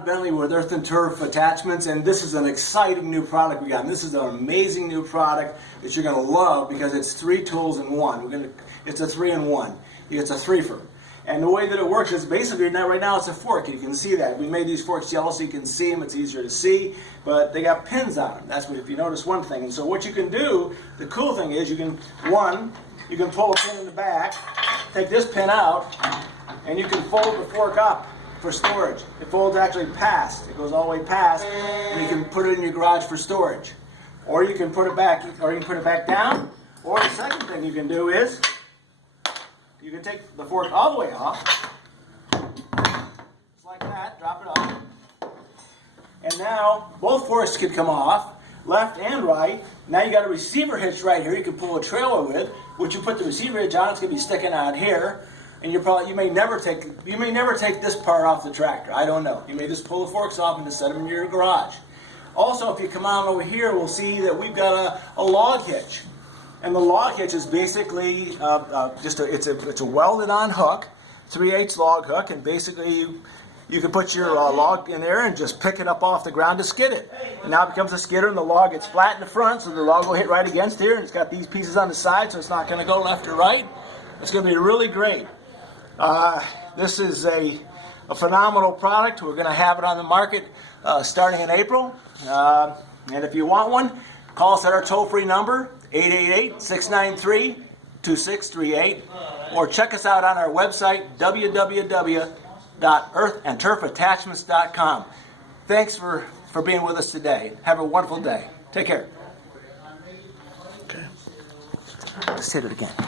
Todd Bentley with Earth and Turf Attachments, and this is an exciting new product we got. And this is an amazing new product that you're going to love because it's 3 tools in one. It's a 3-in-1. It's a threefer. And the way that it works is basically right now it's a fork. You can see that. We made these forks yellow so you can see them. It's easier to see, but they got pins on them. That's what, if you notice one thing. And so what you can do, the cool thing is you can pull a pin in the back, take this pin out, and you can fold the fork up for storage. It folds actually past. It goes all the way past, and you can put it in your garage for storage. Or you can put it back, down. Or the second thing you can do is you can take the fork all the way off, just like that, drop it off. And now both forks can come off, left and right. Now you got a receiver hitch right here you can pull a trailer with, which you put the receiver hitch on, it's going to be sticking out here. And you may never take this part off the tractor. I don't know. You may just pull the forks off and just set them in your garage. Also, if you come on over here, we'll see that we've got a log hitch. And the log hitch is basically it's a welded-on hook, 3/8 log hook, and basically you can put your log in there and just pick it up off the ground to skid it. And now it becomes a skidder, and the log gets flat in the front, so the log will hit right against here, and it's got these pieces on the side, so it's not going to go left or right. It's going to be really great. This is a phenomenal product. We're going to have it on the market starting in April. And if you want one, call us at our toll-free number, 888-693-2638, or check us out on our website, www.earthandturfattachments.com. Thanks for being with us today. Have a wonderful day. Take care. Okay. Let's hit it again.